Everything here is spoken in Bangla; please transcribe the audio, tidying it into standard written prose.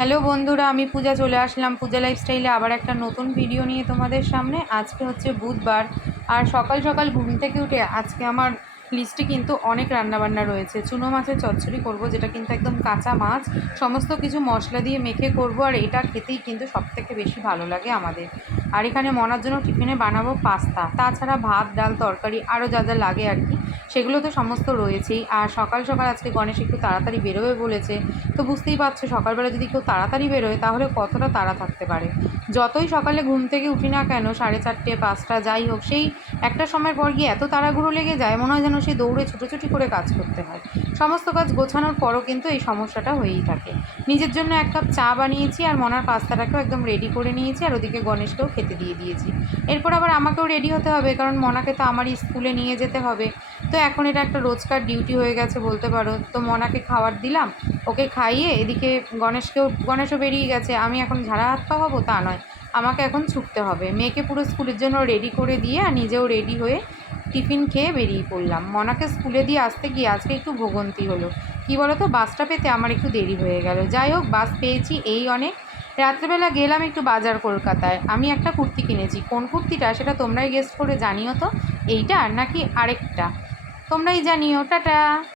হ্যালো বন্ধুরা, আমি পূজা চলে আসলাম পূজা লাইফস্টাইলে আবার একটা নতুন ভিডিও নিয়ে তোমাদের সামনে। আজকে হচ্ছে বুধবার, আর সকাল সকাল ঘুম থেকে উঠে আজকে আমার লিস্টে কিন্তু অনেক রান্নাবান্না রয়েছে। চুনো মাছের চচ্চড়ি করব, যেটা কিন্তু একদম কাঁচা মাছ সমস্ত কিছু মশলা দিয়ে মেখে করব, আর এটা খেতেই কিন্তু সবথেকে বেশি ভালো লাগে আমাদের। আর এখানে মনার জন্য টিফিনে বানাবো পাস্তা, তাছাড়া ভাত ডাল তরকারি আরও যা যা লাগে আর কি, সেগুলো তো সমস্ত রয়েছেই। আর সকাল সকাল আজকে গণেশ একটু তাড়াতাড়ি বেরোবে বলেছে, তো বুঝতেই পারছো সকালবেলা যদি কেউ তাড়াতাড়ি বেরোয় তাহলে কতটা তাড়া থাকতে পারে। যতই সকালে ঘুম থেকে উঠি না কেন, 4:30 5টা যাই হোক, সেই একটা সময়ের পর গিয়ে এত তাড়াহুড়ো লেগে যায়, মনে হয় যেন সেই দৌড়ে ছুটোছুটি করে কাজ করতে হয়। সমস্ত কাজ গোছানোর পরও কিন্তু এই সমস্যাটা হয়েই থাকে। নিজের জন্য 1 কাপ চা বানিয়েছি, আর মনার পাস্তাটাকেও একদম রেডি করে নিয়েছি, আর ওদিকে গণেশকেও খেতে দিয়ে দিয়েছি। এরপর আবার আমাকেও রেডি হতে হবে, কারণ মনাকে তো আমারই স্কুলে নিয়ে যেতে হবে। তো এখন এটা একটা রোজকার ডিউটি হয়ে গেছে বলতে পারো। তো মনাকে খাবার দিলাম, ওকে খাইয়ে এদিকে গণেশও বেরিয়ে গেছে। আমি এখন ঝাড়া হাত পা হবো তা নয়, আমাকে এখন ছুটতে হবে। মেয়েকে পুরো স্কুলের জন্য রেডি করে দিয়ে আর নিজেও রেডি হয়ে টিফিন খেয়ে বেরিয়ে পড়লাম। মনাকে স্কুলে দিয়ে আসতে গিয়ে আজকে একটু ভোগান্তি হলো। কী বলো তো, বাসটা পেতে আমার একটু দেরি হয়ে গেল। যাই হোক, বাস পেয়েছি এই অনেক। রাত্রেবেলা গেলাম একটু বাজার কলকাতায়। আমি একটা কুর্তি কিনেছি। কোন কুর্তিটা সেটা তোমরাই গেস্ট করে জানিও তো, এইটা নাকি আরেকটা, তোমরাই জানিও। টাটা।